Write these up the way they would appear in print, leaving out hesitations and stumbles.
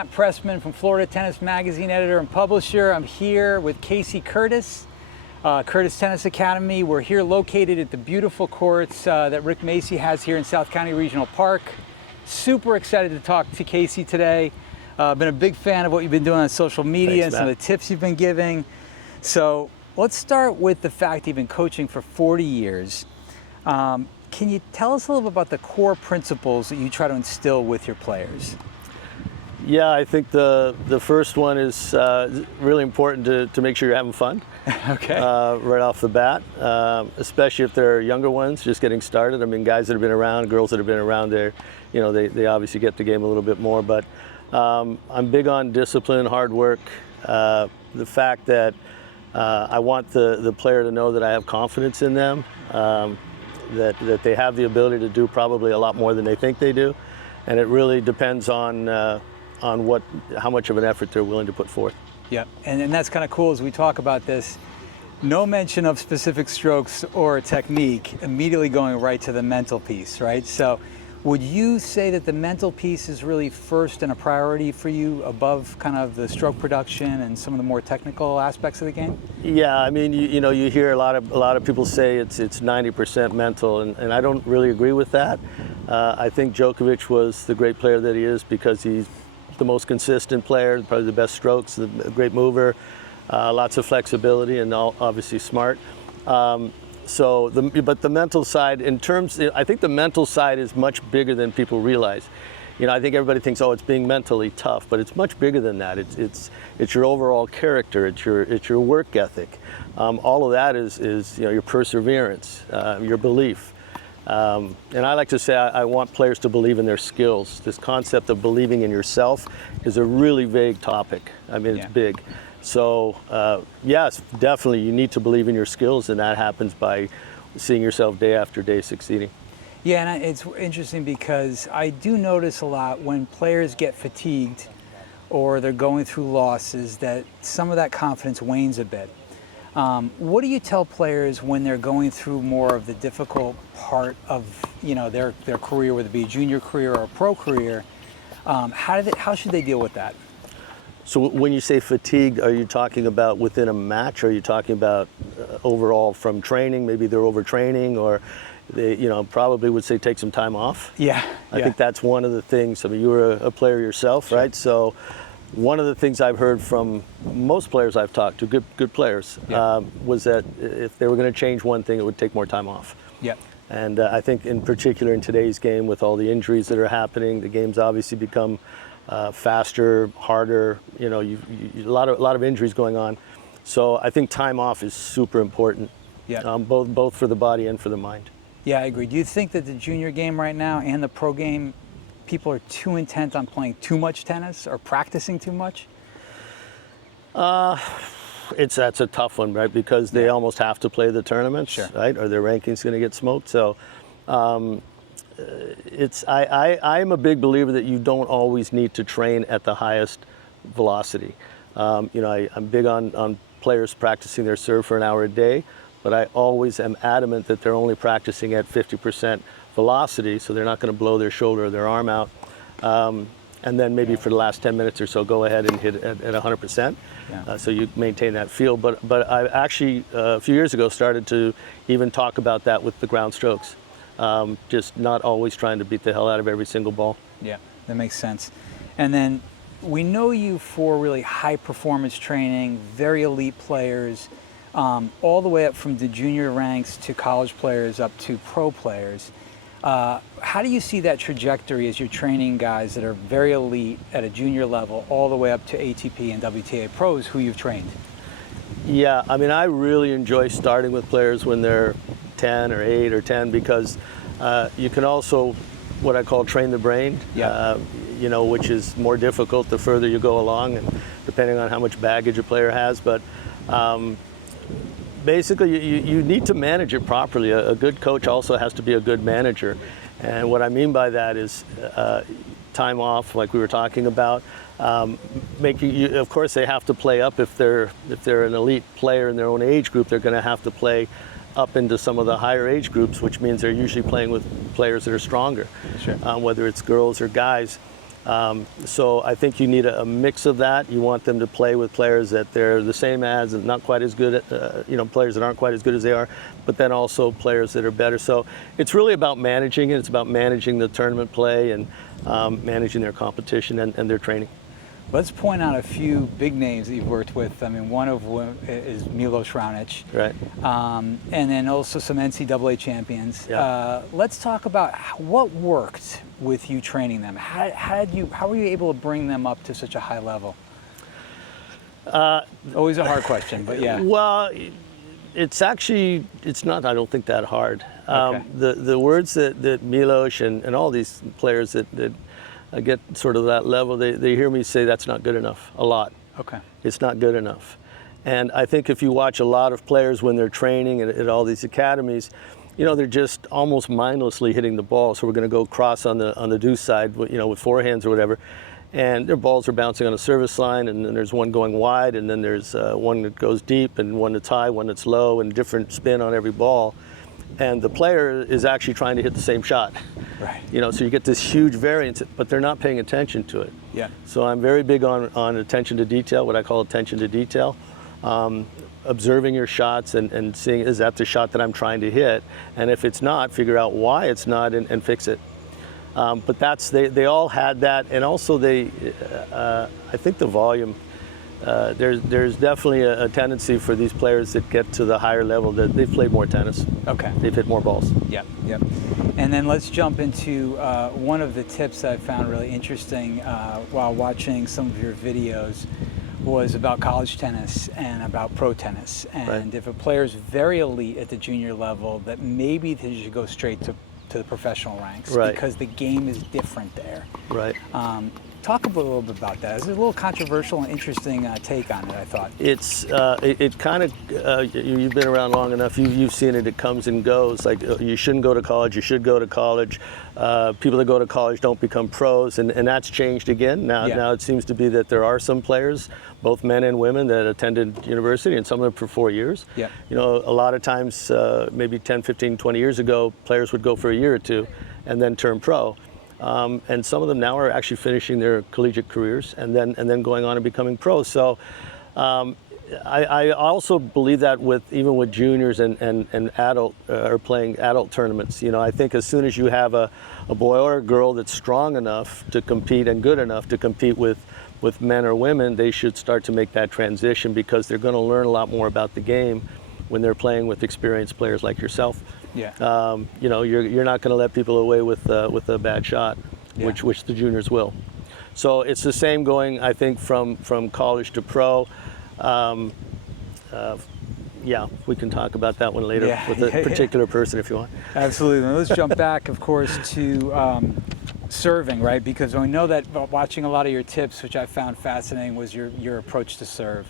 Matt Pressman from Florida Tennis Magazine, editor and publisher. I'm here with Casey Curtis, Curtis Tennis Academy. We're here located at the beautiful courts that Rick Macci has here in South County Regional Park. Super excited to talk to Casey today. Been a big fan of what you've been doing on social media. Thanks, and some of the tips you've been giving. So let's start with the fact you've been coaching for 40 years. Can you tell us a little bit about the core principles that you try to instill with your players? Yeah, I think the first one is really important to make sure you're having fun. Okay. Right off the bat, especially if they're younger ones just getting started. I mean, guys that have been around, girls that have been around, they obviously get the game a little bit more. But I'm big on discipline, hard work, the fact that I want the player to know that I have confidence in them. That they have the ability to do probably a lot more than they think they do, and it really depends on how much of an effort they're willing to put forth. Yep, and that's kind of cool as we talk about this. No mention of specific strokes or technique, immediately going right to the mental piece, right? So would you say that the mental piece is really first and a priority for you above kind of the stroke production and some of the more technical aspects of the game? Yeah, I mean, you hear a lot of people say it's 90% mental, and I don't really agree with that. I think Djokovic was the great player that he is because he's the most consistent player, probably the best strokes, a great mover, lots of flexibility, and obviously smart. But the mental side, I think the mental side is much bigger than people realize. I think everybody thinks, oh, it's being mentally tough, but it's much bigger than that. It's your overall character, it's your work ethic. All of that is your perseverance, your belief. And I like to say I want players to believe in their skills. This concept of believing in yourself is a really vague topic. I mean, it's big. So yes, definitely you need to believe in your skills, and that happens by seeing yourself day after day succeeding. Yeah, and it's interesting because I do notice a lot when players get fatigued or they're going through losses that some of that confidence wanes a bit. What do you tell players when they're going through more of the difficult part of their career, whether it be a junior career or a pro career? How should they deal with that? So when you say fatigued, are you talking about within a match? Or are you talking about overall from training? Maybe they're overtraining, or they probably would say take some time off. Yeah. I think that's one of the things. I mean, you were a player yourself, Sure. right? So one of the things I've heard from most players I've talked to, good players, was that if they were going to change one thing, it would take more time off. Yep. And I think in particular in today's game, with all the injuries that are happening, the game's obviously become faster, harder. A lot of injuries going on. So I think time off is super important. Yeah. Both for the body and for the mind. Yeah, I agree. Do you think that the junior game right now and the pro game, people are too intent on playing too much tennis or practicing too much? That's a tough one, right? Because they almost have to play the tournaments, Sure. right? Or their ranking's going to get smoked. So I'm a big believer that you don't always need to train at the highest velocity. I'm big on players practicing their serve for an hour a day, but I always am adamant that they're only practicing at 50% velocity, so they're not going to blow their shoulder or their arm out. And then maybe for the last 10 minutes or so, go ahead and hit at 100%. Yeah. So you maintain that feel. But I actually, a few years ago, started to even talk about that with the ground strokes. Just not always trying to beat the hell out of every single ball. Yeah, that makes sense. And then we know you for really high performance training, very elite players, all the way up from the junior ranks to college players up to pro players. How do you see that trajectory as you're training guys that are very elite at a junior level all the way up to ATP and WTA pros who you've trained? Yeah, I mean, I really enjoy starting with players when they're 10 or 8 or 10 because you can also, what I call, train the brain, which is more difficult the further you go along and depending on how much baggage a player has. But basically, you need to manage it properly. A good coach also has to be a good manager. And what I mean by that is time off, like we were talking about. Of course, they have to play up if they're an elite player in their own age group. They're going to have to play up into some of the higher age groups, which means they're usually playing with players that are stronger, Sure. Whether it's girls or guys. So I think you need a mix of that. You want them to play with players that they're the same as and not quite as good at, players that aren't quite as good as they are, but then also players that are better. So it's really about managing it. It's about managing the tournament play and managing their competition and their training. Let's point out a few big names that you've worked with. I mean, one of them is Milos Raonic. Right. And then also some NCAA champions. Yeah. Let's talk about what worked with you training them. How were you able to bring them up to such a high level? Always a hard question, but yeah. Well, it's not, I don't think, that hard. Okay. The words that Milos and all these players that get sort of that level, they hear me say that's not good enough a lot. Okay. It's not good enough. And I think if you watch a lot of players when they're training at all these academies, they're just almost mindlessly hitting the ball. So we're going to go cross on the deuce side, with forehands or whatever. And their balls are bouncing on a service line, and then there's one going wide, and then there's one that goes deep, and one that's high, one that's low, and different spin on every ball. And the player is actually trying to hit the same shot. Right. So you get this huge variance, but they're not paying attention to it. Yeah. So I'm very big on attention to detail, what I call attention to detail. Observing your shots and seeing, is that the shot that I'm trying to hit? And if it's not, figure out why it's not and fix it. But they all had that, and also I think the volume. There's definitely a tendency for these players that get to the higher level that they've played more tennis. Okay. They've hit more balls. Yep. And then let's jump into one of the tips that I found really interesting while watching some of your videos was about college tennis and about pro tennis. And Right. if a player is very elite at the junior level, that maybe they should go straight to the professional ranks, Right. because the game is different there. Right. Talk a little bit about that. It's a little controversial and interesting take on it, I thought. It's it kind of you've been around long enough. You've seen it. It comes and goes. Like you shouldn't go to college. You should go to college. People that go to college don't become pros, and that's changed again. Now Yeah. now it seems to be that there are some players, both men and women, that attended university, and some of them for 4 years. Yeah. A lot of times, maybe 10, 15, 20 years ago, players would go for a year or two, and then turn pro. And some of them now are actually finishing their collegiate careers and then going on and becoming pros. So I also believe that even with juniors and adult or playing adult tournaments. I think as soon as you have a boy or a girl that's strong enough to compete and good enough to compete with men or women, they should start to make that transition, because they're going to learn a lot more about the game when they're playing with experienced players like yourself. Yeah. You're not going to let people away with a bad shot, Yeah. which the juniors will. So it's the same going, I think, from college to pro. We can talk about that one later with a particular person if you want. Absolutely. Now let's jump back, of course, to serving, right? Because we know that watching a lot of your tips, which I found fascinating, was your approach to serve.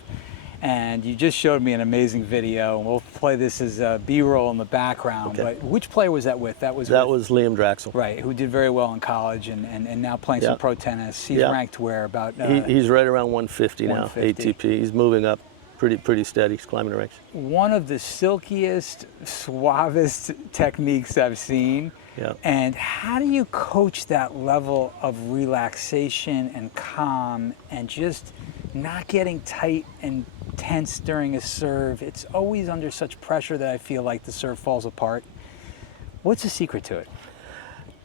And you just showed me an amazing video, and we'll play this as B-roll in the background. Okay. But which player was that with? That was Liam Draxel. right, who did very well in college and now playing some pro tennis. He's ranked where about? He's right around 150 now, 150. ATP. He's moving up pretty steady. He's climbing the ranks. One of the silkiest, suavest techniques I've seen. Yeah. And how do you coach that level of relaxation and calm and just not getting tight and tense during a serve? It's always under such pressure that I feel like the serve falls apart. What's the secret to it?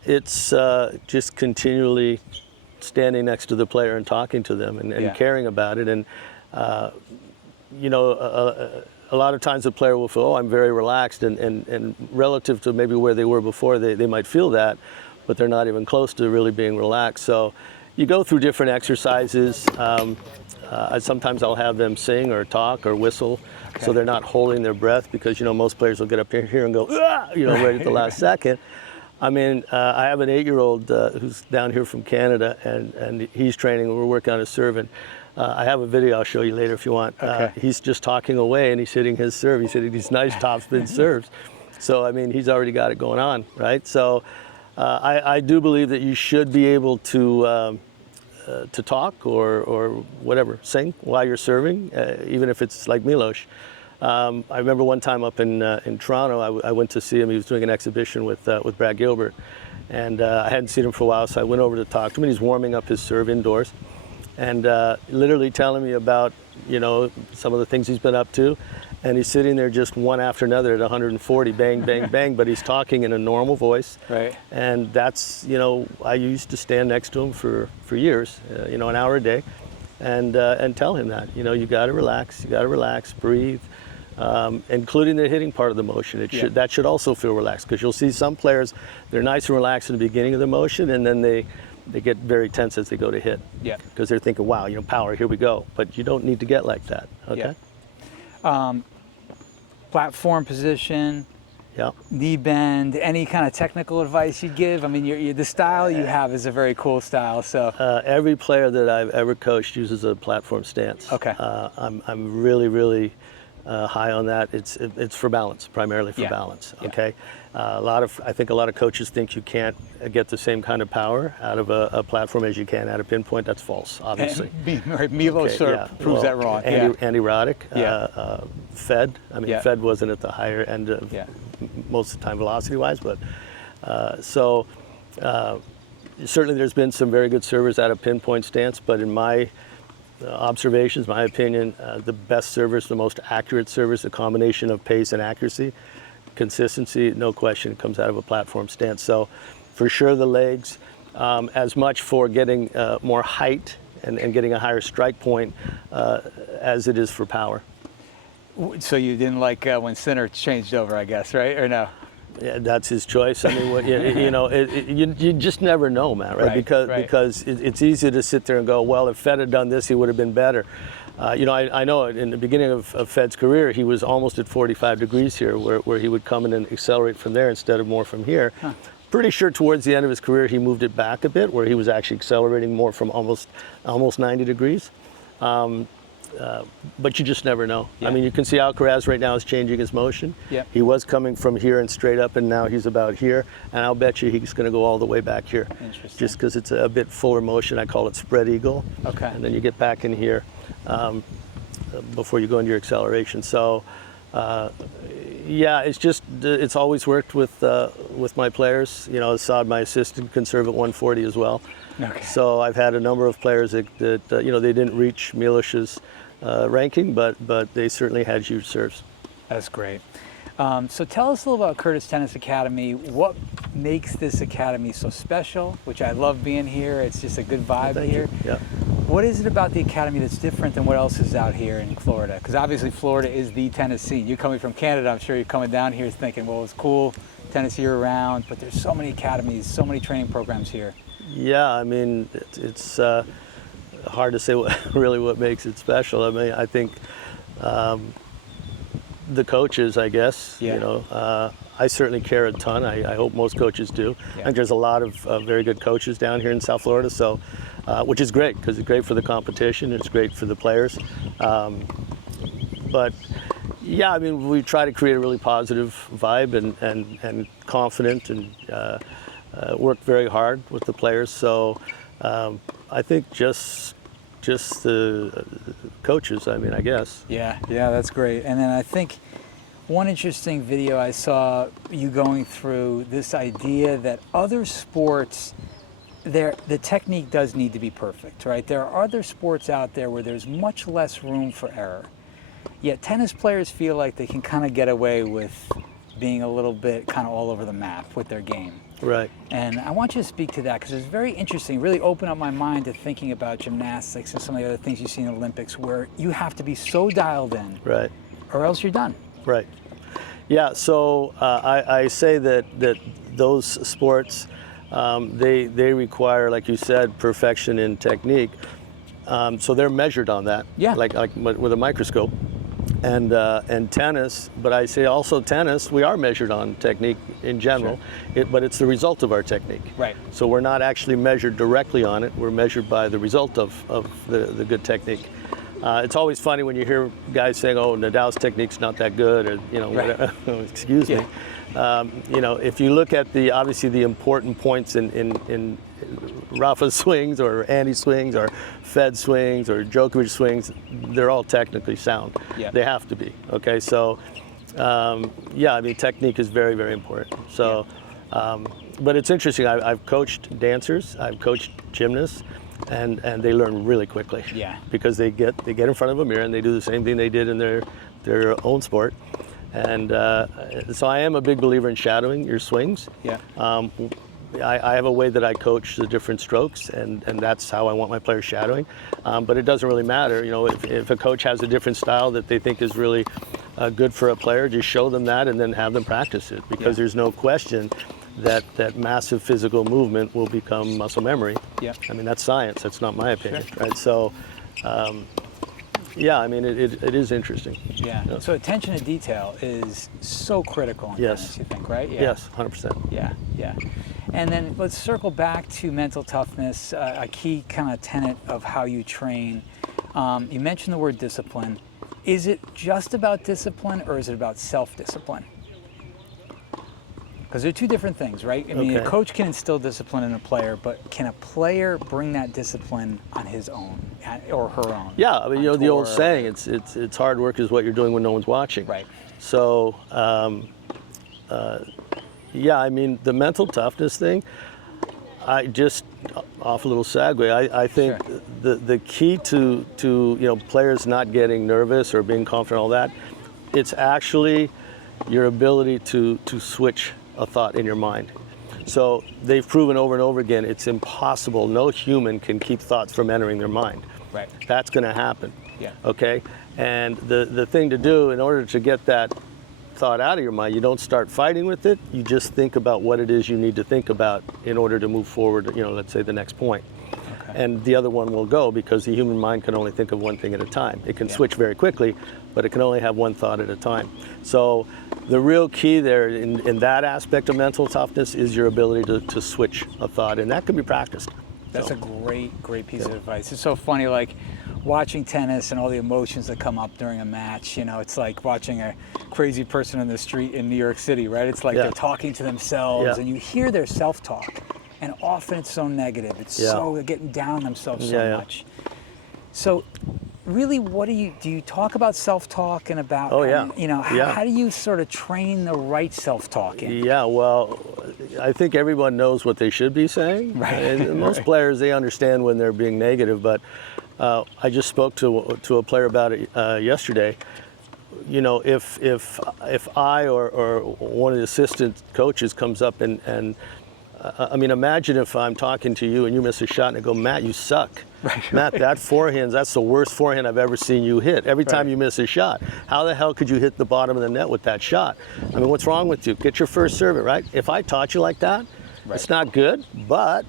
It's just continually standing next to the player and talking to them and caring about it. And, a lot of times the player will feel, oh, I'm very relaxed. And relative to maybe where they were before, they might feel that, but they're not even close to really being relaxed. So you go through different exercises. Sometimes I'll have them sing or talk or whistle, so they're not holding their breath, because most players will get up here and go, ah! Right at the last second. I mean, I have an 8-year-old who's down here from Canada, and he's training. We're working on his serve, and I have a video I'll show you later if you want. Okay. He's just talking away, and he's hitting his serve. He's hitting these nice topspin serves. So I mean, he's already got it going on, right? So I do believe that you should be able to talk or whatever, sing while you're serving, even if it's like Milos. I remember one time up in Toronto, I went to see him. He was doing an exhibition with Brad Gilbert, And I hadn't seen him for a while, so I went over to talk to him. And he's warming up his serve indoors, and literally telling me about, you know, some of the things he's been up to. And he's sitting there just one after another at 140, bang, bang, bang, but he's talking in a normal voice. Right. And that's, you know, I used to stand next to him for years, you know, an hour a day, and tell him that, you know, you got to relax, breathe, including the hitting part of the motion. That should also feel relaxed, because you'll see some players, they're nice and relaxed in the beginning of the motion, and then they get very tense as they go to hit. Yeah. Because they're thinking, wow, you know, power, here we go. But you don't need to get like that, okay? Yeah. Platform position, Yeah. knee bend, any kind of technical advice you'd give? I mean, the style you have is a very cool style. So Every player that I've ever coached uses a platform stance. Okay. I'm really high on that. It's for balance, primarily for Yeah. balance. Yeah. Okay. I think a lot of coaches think you can't get the same kind of power out of a platform as you can out of pinpoint. That's false, obviously. Milo Okay, sort yeah. of proves that wrong. Andy Roddick, Yeah. Fed. I mean, Yeah. Fed wasn't at the higher end of most of the time velocity-wise, but certainly there's been some very good servers out of pinpoint stance, but in my observations, my opinion, the best servers, the most accurate servers, the combination of pace and accuracy, consistency, no question, it comes out of a platform stance. So for sure the legs, as much for getting more height and getting a higher strike point as it is for power. So you didn't like when Sinner changed over, I guess, right? Or no? Yeah, that's his choice. I mean, you know, you just never know, man, right? Because it's easy to sit there and go, well, if Fed had done this, he would have been better. You know, I know in the beginning of Fed's career, he was almost at 45 degrees here, where he would come in and accelerate from there instead of more from here. Huh. Pretty sure towards the end of his career, he moved it back a bit, where he was actually accelerating more from almost 90 degrees. But you just never know. Yeah. I mean, you can see Alcaraz right now is changing his motion. Yep. He was coming from here and straight up, and now he's about here. And I'll bet you he's going to go all the way back here. Interesting. Just because it's a bit fuller motion. I call it spread eagle. Okay. And then you get back in here before you go into your acceleration. So, yeah, it's always worked with my players. You know, Assad, my assistant, can serve at 140 as well. Okay. So I've had a number of players that you know, they didn't reach Milos's ranking, but they certainly had huge serves. That's great. So tell us a little about Curtis Tennis Academy. What makes this academy so special? Which I love being here. It's just a good vibe here. Yeah. What is it about the academy that's different than what else is out here in Florida? Because obviously Florida is the tennis scene. You're coming from Canada. I'm sure you're coming down here thinking, well, it's cool, tennis year round, but there's so many academies, so many training programs here. Yeah, I mean, it's hard to say really what makes it special. I mean, I think the coaches, I guess, you know, I certainly care a ton. I hope most coaches do. I think there's a lot of very good coaches down here in South Florida, so which is great, because it's great for the competition, it's great for the players. But yeah, I mean, we try to create a really positive vibe and confident, and work very hard with the players. So I think just the coaches, I mean, I guess. Yeah, that's great. And then I think one interesting video I saw you going through this idea that other sports, the technique does need to be perfect, right? There are other sports out there where there's much less room for error. Yet tennis players feel like they can kind of get away with being a little bit kind of all over the map with their game. Right. And I want you to speak to that, because it's very interesting, really open up my mind to thinking about gymnastics and some of the other things you see in the Olympics, where you have to be so dialed in, right, or else you're done. Right. Yeah, so I say that those sports, they require, like you said, perfection in technique. So they're measured on that, like with a microscope. And tennis, but I say also tennis, we are measured on technique in general, but it's the result of our technique. Right. So we're not actually measured directly on it, we're measured by the result of the good technique. It's always funny when you hear guys saying, oh, Nadal's technique's not that good, or, you know, whatever. Excuse me. You know, if you look at obviously the important points in Rafa's swings, or Andy's swings, or Fed swings, or Djokovic swings, they're all technically sound. Yeah. They have to be, okay? So, yeah, I mean, technique is very, very important. So, But it's interesting. I've coached dancers, I've coached gymnasts, and they learn really quickly. Yeah. Because they get in front of a mirror and they do the same thing they did in their own sport. And so I am a big believer in shadowing your swings. Yeah. I have a way that I coach the different strokes, and that's how I want my players shadowing. But it doesn't really matter. You know, if a coach has a different style that they think is really good for a player, just show them that and then have them practice it. Because there's no question that massive physical movement will become muscle memory. Yeah. I mean, that's science. That's not my opinion, Sure. right? So, yeah, I mean, it is interesting. Yeah. Yeah. So attention to detail is so critical in Yes. tennis, you think, right? Yeah. Yes, 100%. Yeah, yeah. And then let's circle back to mental toughness, a key kind of tenet of how you train. You mentioned the word discipline. Is it just about discipline, or is it about self-discipline? Because they're two different things, right? I mean, a Okay. coach can instill discipline in a player, but can a player bring that discipline on his own or her own? Yeah, I mean, you on know, the old tour? saying, it's hard work is what you're doing when no one's watching. Right. So, yeah, I mean, the mental toughness thing, I just, off a little segue, I think Sure. the key to you know, players not getting nervous or being confident, all that, it's actually your ability to switch a thought in your mind. So they've proven over and over again, it's impossible. No human can keep thoughts from entering their mind. Right. That's going to happen. Yeah. Okay? And the thing to do in order to get that thought out of your mind, you don't start fighting with it. You just think about what it is you need to think about in order to move forward, you know, let's say the next point. Okay. And the other one will go, because the human mind can only think of one thing at a time. It can Yeah. switch very quickly, but it can only have one thought at a time. So the real key there in that aspect of mental toughness is your ability to switch a thought, and that can be practiced. That's So, a great piece of advice. It's so funny, like watching tennis and all the emotions that come up during a match. You know, it's like watching a crazy person in the street in New York City, right? It's like Yeah. they're talking to themselves, Yeah. and you hear their self-talk, and often it's so negative. It's Yeah. so they're getting down on themselves so Yeah, yeah. much. So, really, what do you talk about self-talk and about? Oh, yeah. You know, Yeah. how do you sort of train the right self-talk in? Yeah, well, I think everyone knows what they should be saying. Right. And most Right. players, they understand when they're being negative, but I just spoke to a player about it yesterday. You know, if I or one of the assistant coaches comes up and I mean, imagine if I'm talking to you and you miss a shot and I go, Matt, you suck. Right, Matt, that forehand, that's the worst forehand I've ever seen you hit. Every time Right. you miss a shot. How the hell could you hit the bottom of the net with that shot? I mean, what's wrong with you? Get your first serve it, right? If I taught you like that, Right. it's not good, but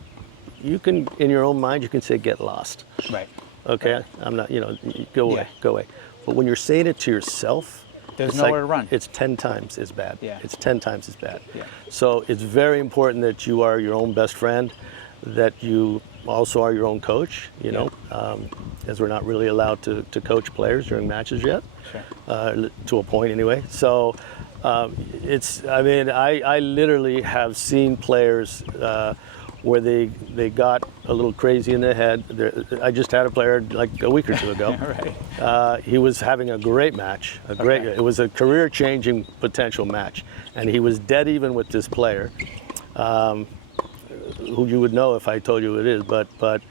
you can, in your own mind, you can say, get lost. Right. Okay? I'm not, you know, go away, Yeah. go away. But when you're saying it to yourself, There's it's nowhere to run. It's 10 times as bad. Yeah. It's 10 times as bad. Yeah. So it's very important that you are your own best friend, that you also are your own coach, you know, as we're not really allowed to coach players during matches yet, Sure. to a point anyway. So I mean, I literally have seen players where they got a little crazy in the head. I just had a player like a week or two ago. Right. He was having a great match, Okay. it was a career-changing potential match, and he was dead even with this player, who you would know if I told you who it is. But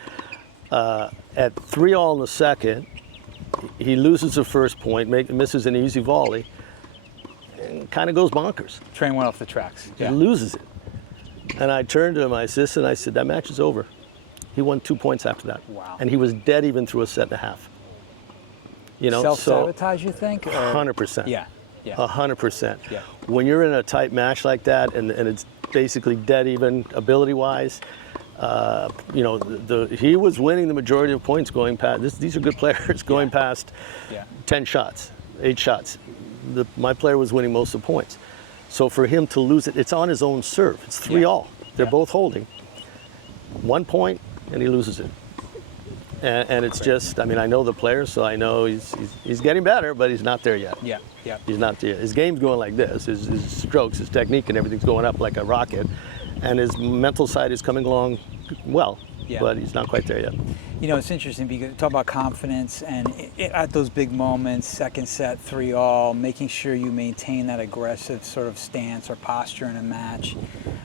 at 3-all in the second, he loses the first point, misses an easy volley, and kind of goes bonkers. Train went off the tracks. He loses it. And I turned to my assistant and I said, that match is over. He won 2 points after that. Wow. And he was dead even through a set and a half. You know, Self-sabotage, you think? Or- 100%. Yeah. Yeah. 100%. Yeah. When you're in a tight match like that and it's basically dead even ability-wise, you know, he was winning the majority of points going past, these are good players, going past Yeah. 10 shots, 8 shots. My player was winning most of the points. So for him to lose it, it's on his own serve. It's 3-all. They're Yeah. both holding. 1 point, and he loses it. And it's just, I mean, I know the player, so I know he's getting better, but he's not there yet. Yeah. Yeah. He's not there. His game's going like this. His strokes, his technique, and everything's going up like a rocket. And his mental side is coming along well, Yeah. but he's not quite there yet. You know, it's interesting because you talk about confidence and at those big moments, second set, 3-all, making sure you maintain that aggressive sort of stance or posture in a match.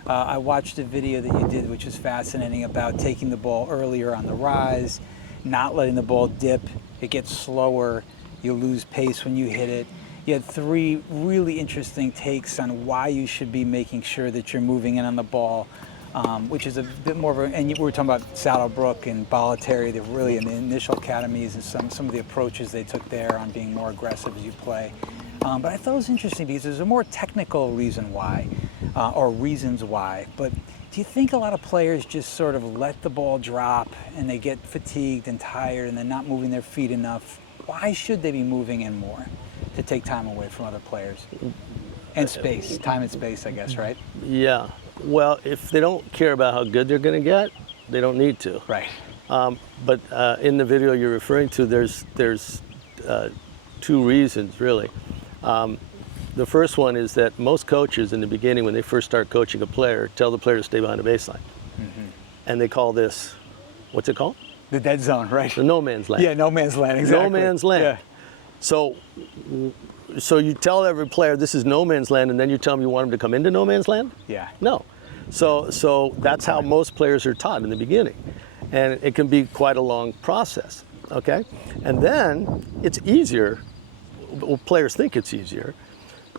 I watched a video that you did, which was fascinating, about taking the ball earlier on the rise, not letting the ball dip. It gets slower. You lose pace when you hit it. You had 3 really interesting takes on why you should be making sure that you're moving in on the ball. Which is a bit more of a, and we were talking about Saddlebrook and Bollettieri, they're really in the initial academies, and some of the approaches they took there on being more aggressive as you play. But I thought it was interesting because there's a more technical reason why, or reasons why. But do you think a lot of players just sort of let the ball drop and they get fatigued and tired and they're not moving their feet enough? Why should they be moving in more to take time away from other players? And space, time and space, I guess, right? Yeah. Well, if they don't care about how good they're going to get, they don't need to. Right. But in the video you're referring to, there's 2 reasons, really. The first one is that most coaches in the beginning, when they first start coaching a player, tell the player to stay behind the baseline. Mm-hmm. And they call this, what's it called? The dead zone, right? The no man's land. Yeah, no man's land, exactly. No man's land. Yeah. So you tell every player this is no man's land, and then you tell them you want them to come into no man's land? Yeah. No. So that's how most players are taught in the beginning. And it can be quite a long process, okay? And then it's easier, well, players think it's easier.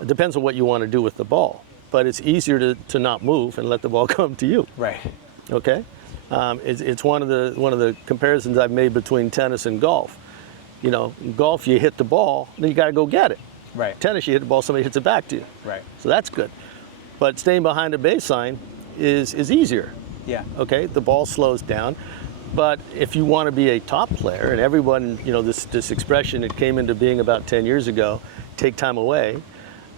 It depends on what you want to do with the ball. But it's easier to not move and let the ball come to you. Right. Okay? It's one of the comparisons I've made between tennis and golf. You know, golf, you hit the ball, then you got to go get it. Right. Tennis, you hit the ball, somebody hits it back to you. Right. So that's good. But staying behind the baseline is easier. Yeah. Okay, the ball slows down. But if you want to be a top player, and everyone, you know, this expression, it came into being about 10 years ago, take time away.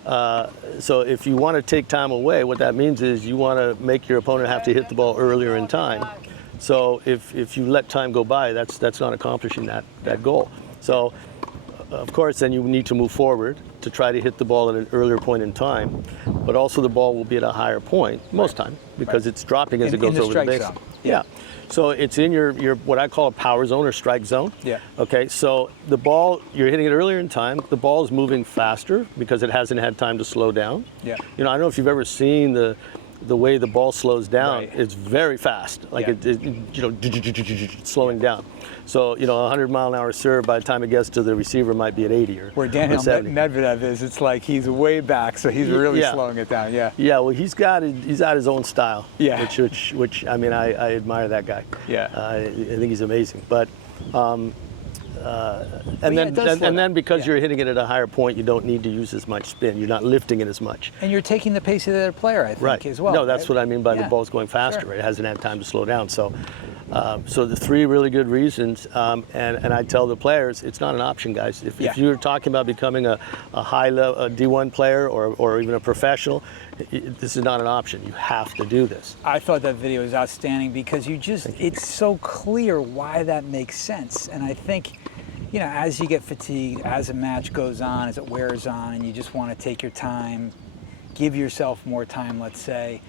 So if you want to take time away, what that means is you want to make your opponent have to hit the ball earlier in time. So if you let time go by, that's not accomplishing that goal. So of course, then you need to move forward to try to hit the ball at an earlier point in time, but also the ball will be at a higher point most time because it's dropping as it goes over the base. Zone. Yeah. So it's in your what I call a power zone or strike zone. Yeah. Okay. So the ball, you're hitting it earlier in time. The ball is moving faster because it hasn't had time to slow down. Yeah. You know, I don't know if you've ever seen the way the ball slows down. Right. It's very fast, like Yeah. it you know, slowing down. So, you know, a 100-mile-an-hour serve, by the time it gets to the receiver, might be at 80 or Where Daniel 70. Medvedev is, it's like he's way back, so he's really Yeah. slowing it down. Yeah. Yeah, well, he's got his own style. Yeah. Which I mean, I admire that guy. Yeah. I think he's amazing. But yeah, it does slow and then down. because Yeah. you're hitting it at a higher point, you don't need to use as much spin. You're not lifting it as much. And you're taking the pace of the other player, I think, Right. as well. No, that's right? what I mean by Yeah. the ball's going faster. Sure. Right? It hasn't had time to slow down. So the 3 really good reasons. And I tell the players, it's not an option, guys. If you're talking about becoming a high level, a D1 player or even a professional, this is not an option. You have to do this. I thought that video was outstanding because it's so clear why that makes sense. And I think, you know, as you get fatigued, as a match goes on, as it wears on, and you just want to take your time, give yourself more time, let's say,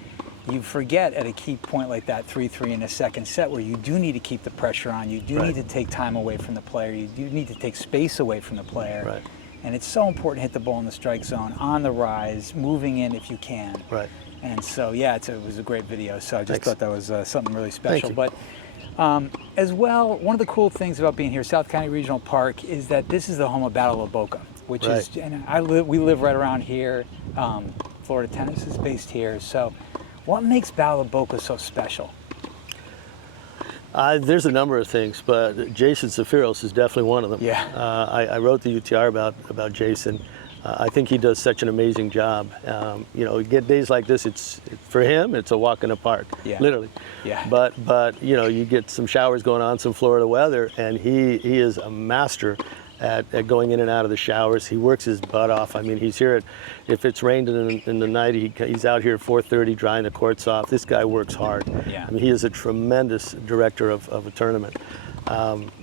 you forget at a key point like that, 3-3 in a second set, where you do need to keep the pressure on. You do need to take time away from the player. You do need to take space away from the player. Right. And it's so important to hit the ball in the strike zone, on the rise, moving in if you can. Right. And so, yeah, it was a great video. So I just Thanks. thought that was something really special. you. But as well, one of the cool things about being here, South County Regional Park, is that this is the home of Battle of Boca, which is, Right. and we live right around here. Florida Tennis is based here. So what makes Battle of Boca so special? There's a number of things, but Jason Zafiros is definitely one of them. Yeah. I wrote the UTR about Jason. I think he does such an amazing job. You know, you get days like this, for him, it's a walk in the park, Yeah. literally. Yeah. But you know, you get some showers going on, some Florida weather, and he is a master at going in and out of the showers. He works his butt off. I mean, he's here if it's rained in the night, he's out here at 4:30 drying the courts off. This guy works hard. Yeah. I mean, he is a tremendous director of a tournament.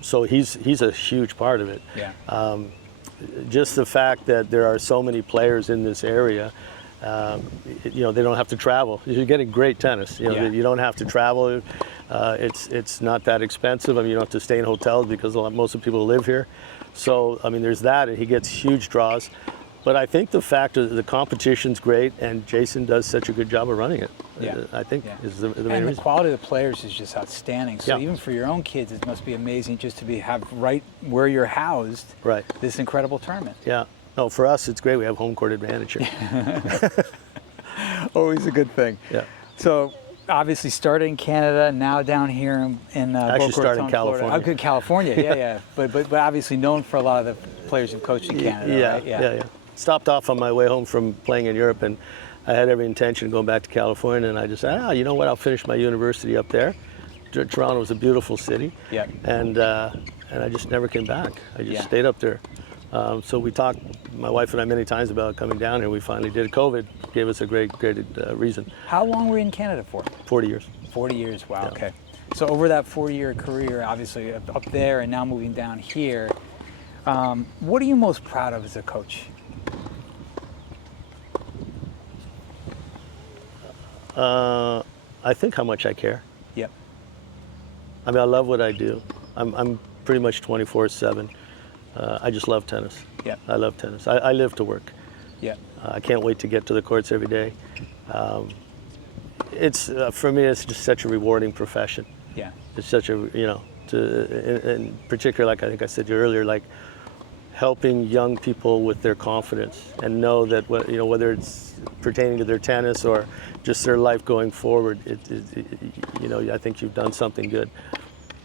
So he's a huge part of it. Yeah. Just the fact that there are so many players in this area, You know, they don't have to travel. You're getting great tennis. You know, Yeah. you don't have to travel. It's not that expensive. I mean, you don't have to stay in hotels because most of the people live here. So, I mean, there's that, and he gets huge draws. But I think the fact that the competition's great, and Jason does such a good job of running it. Yeah. I think Yeah. is the main And the reason. quality of the players is just outstanding. So Yeah. even for your own kids, it must be amazing just to have right where you're housed Right. this incredible tournament. Yeah. No, for us, it's great. We have home court advantage here. Always a good thing. Yeah. So obviously started in Canada, now down here in Actually Boca started in Raton, Florida. California. Oh, good, California. Yeah, yeah. But obviously known for a lot of the players who've coached in Canada, Yeah, right? yeah. Stopped off on my way home from playing in Europe, and I had every intention of going back to California, and I just said, you know what, I'll finish my university up there. Toronto was a beautiful city. Yep. And I just never came back. I just Yeah. stayed up there. So we talked, my wife and I, many times about coming down here. We finally did. COVID gave us a great reason. How long were you in Canada for? 40 years. 40 years, wow, Yeah. okay. So over that 4-year career, obviously up there and now moving down here, what are you most proud of as a coach? I think how much I care. Yep. I mean, I love what I do. I'm pretty much 24/7. I just love tennis. Yep. I love tennis. I live to work. Yep. I can't wait to get to the courts every day. It's for me, it's just such a rewarding profession. Yeah. It's such a, you know, in particular, like I think I said to you earlier, like helping young people with their confidence and know that, you know, whether it's pertaining to their tennis or just their life going forward, you know, I think you've done something good.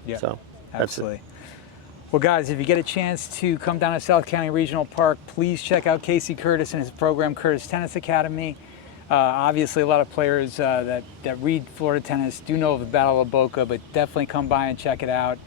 Yeah. So that's it. Absolutely. Well, guys, if you get a chance to come down to South County Regional Park, please check out Casey Curtis and his program, Curtis Tennis Academy. Obviously, a lot of players that read Florida tennis do know of the Battle of Boca, but definitely come by and check it out.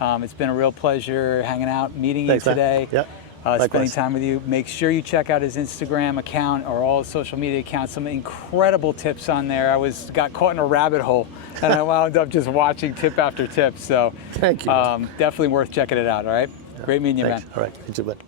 It's been a real pleasure hanging out, meeting Thanks, you man. today, Yeah, spending likewise. time with you. Make sure you check out his Instagram account or all his social media accounts. Some incredible tips on there. I got caught in a rabbit hole, and I wound up just watching tip after tip. So Thank you. definitely worth checking it out, all right? Great meeting you, Thanks. man. All right. You too, bud.